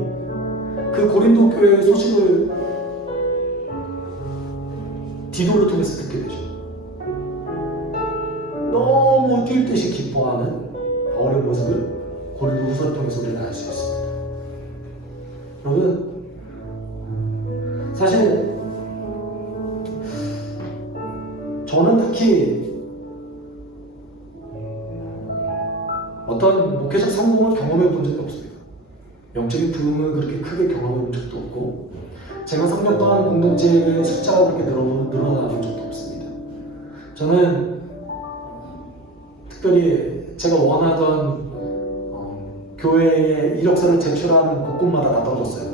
그 고린도 교회의 소식을 디도를 통해서 듣게 되죠. 너무 뛸 듯이 기뻐하는 바울의 모습을 고린도 후서를 통해서 우리가 알 수 있습니다. 여러분, 사실 저는 특히 어떤 목회적 성공을 경험해 본 적이 없습니다. 영적인 부흥을 그렇게 크게 경험해 본 적도 없고 제가 성령 또한 공동체의 숫자가 그렇게 늘어나 본 적도 없습니다. 저는 특별히 제가 원하던 교회에 이력서를 제출하는 곳곳마다 다 떨어졌어요.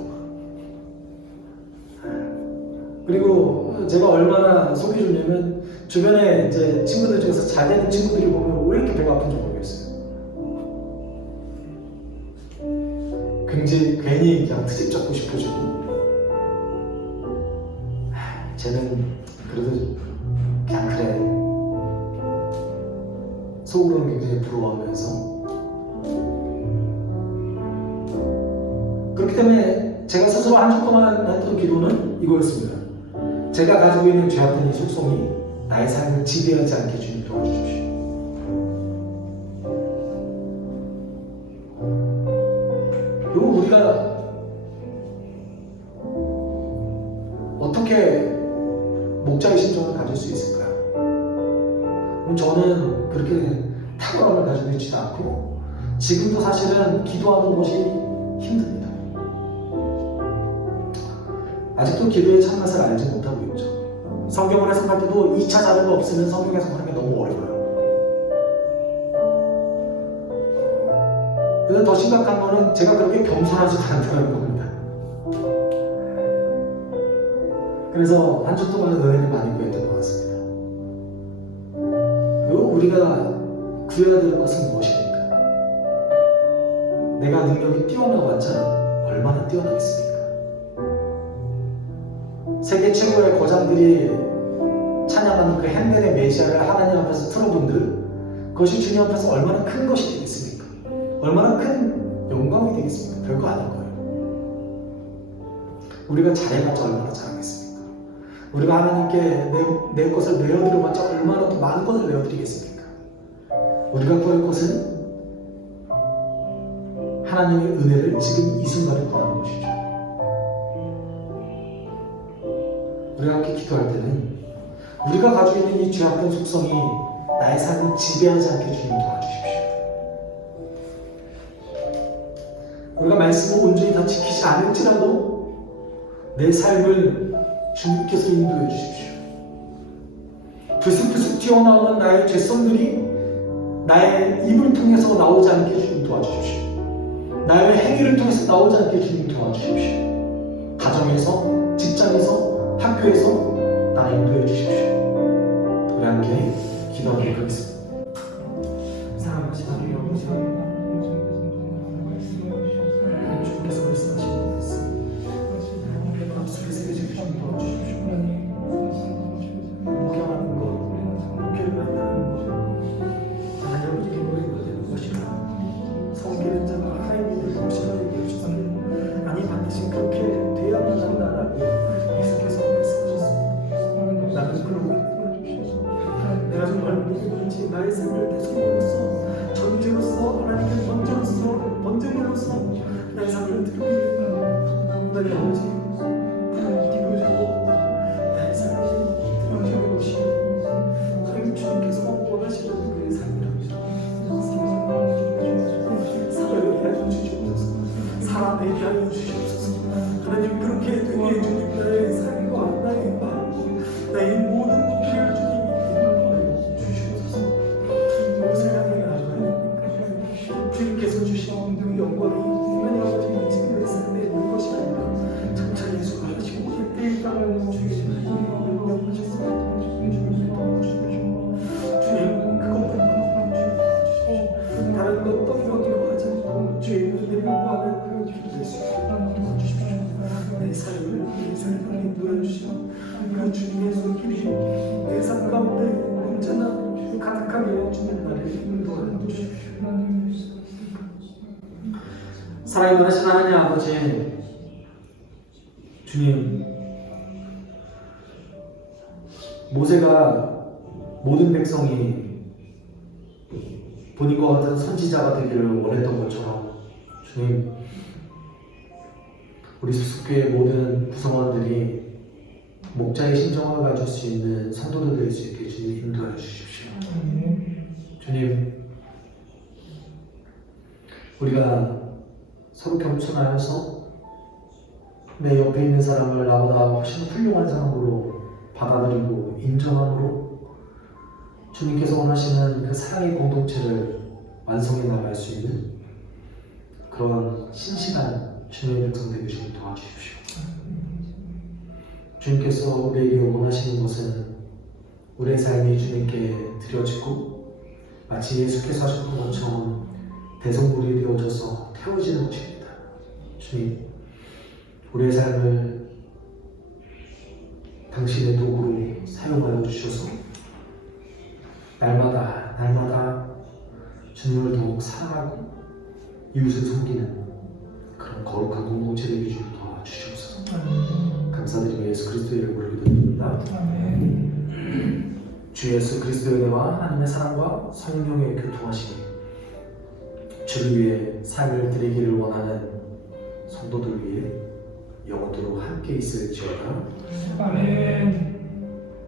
그리고 제가 얼마나 속이 좁냐면 주변에 이제 친구들 중에서 잘 되는 친구들이 보면 왜 이렇게 배가 아픈지 모르겠어요. 굉장히 괜히 그냥 트집 잡고 싶어지고 쟤는 그래도 그냥 그래 속으로는 굉장히 부러워하면서 그렇기 때문에 제가 스스로 한 주 동안 했던 기도는 이거였습니다. 제가 가지고 있는 죄악된 이 속성이 나의 삶을 지배하지 않게 주님 도와주십시오. 그리고 우리가 어떻게 목자의 심정을 가질 수 있을까요? 저는 그렇게 탁월함을 가지고 있지도 않고 지금도 사실은 기도하는 것이 힘듭니다. 아직도 기도의 참맛을 알지 못하고 있죠. 성경을 해석할 때도 2차 자료가 없으면 성경 해석하는 게 너무 어려워요. 그래서 더 심각한 거는 제가 그렇게 겸손하지도 않다는 겁니다. 그래서 한 주 동안 은혜를 많이 구했던 것 같습니다. 그리고 우리가 구해야 될 것은 무엇입니까? 내가 능력이 뛰어나봤자 얼마나 뛰어나겠습니까? 세계 최고의 거장들이 찬양하는 그 핸델의 메시아를 하나님 앞에서 틀어본들 그것이 주님 앞에서 얼마나 큰 것이 되겠습니까? 얼마나 큰 영광이 되겠습니까? 별거 아닌 거예요. 우리가 잘해봤자 얼마나 잘하겠습니까? 우리가 하나님께 내 것을 내어드려봤자 얼마나 더 많은 것을 내어드리겠습니까? 우리가 구할 것은 하나님의 은혜를 지금 이 순간에 구하는 것이죠. 우리가 함께 기도할 때는 우리가 가지고 있는 이 죄악된 속성이 나의 삶을 지배하지 않게 주님 도와주십시오. 우리가 말씀을 온전히 다 지키지 않을지라도 내 삶을 주님께서 인도해 주십시오. 불쑥불쑥 튀어나오는 나의 죄성들이 나의 입을 통해서 나오지 않게 주님 도와주십시오. 나의 행위를 통해서 나오지 않게 주님 도와주십시오. 가정에서, 직장에서, 학교에서 따라 인도해 주십시오. 우리 함께 기도하도록 하겠습니다. 사랑하신 하나님 아버지, 주께서 말씀하신 말씀 앞속에 새겨지게 좀 도와주십시오. 목양하는 것, 목회를 만나는 것, 하나님 아버지 노래가 되는 것이라 성기는 자가 하인이 될 것이라 얘기해주셨는데, 아니 반드시 그렇게 되어야만 한다라고 계속해서 말씀하셨습니다. 나는 그러고 있는 걸 내가 정말 누구든지 나의 삶을 대속으로서 전제로서 하나님의 번제물로서 나의 삶을 드리고 있는 나의 아버지 기도해주고 나의 삶을 드려주는 것이 하나님 주님께서 원하시는 우리의 삶이랍니다. 살아가게 하여 주시옵소서. 살아내게 하여 주시옵소서. 하나님 그렇게 되게 해주님 나의 삶과 나의 마음 나의 모든 필요를 주님이 인도하여 주시옵소서. 무엇을 향해 나아가야 주님께서 주신 그 영광이 하나님 아버지 지금 내 삶에 있는 것이 아니라 천천히 수고하시고 그때에 따르는 주의 영광을 영하셨습니다. 주님 그것만 주십시오. 다른 어떤 것도 하지 않고 주의 은혜를 구하는 기도될 수 있게 도와주십시오. 내 삶을 인도해 주시고 그 주님의 손길이 내 삶 가운데 언제나 가득하게 주는 나를 인도하여 주십시오. 사랑이 많으신 하나님 아버지, 주님, 모세가 모든 백성이 본인과 같은 선지자가 되기를 원했던 것처럼 주님, 우리 수습교회 모든 구성원들이 목자의 심정을 가질 수 있는 성도들 될 수 있게 주님 인도해 주십시오. 주님, 우리가 서로 겸손하여서 내 옆에 있는 사람을 나보다 훨씬 훌륭한 사람으로 받아들이고 인정함으로 주님께서 원하시는 그 사랑의 공동체를 완성해 나갈 수 있는 그런 신실한 주님의 백성 되게 주님 도와주십시오. 주님께서 우리에게 원하시는 것은 우리의 삶이 주님께 드려지고 마치 예수께서 하셨던 것처럼 대성물이 되어져서 태워지는 것입니다. 주님, 우리의 삶을 당신의 도구로 사용하여 주셔서 날마다 주님을 더욱 사랑하고 이웃을 섬기는 그런 거룩한 공동체 되게 주님 도와주시옵소서. 감사드리며 예수 그리스도의 이름으로 기도드립니다. 주 예수 그리스도의 은혜와 하나님의 사랑과 성령의 교통하심이 주를 위해 삶을 드리기를 원하는 성도들 위해 영원토록 함께 있을지어다. 아멘.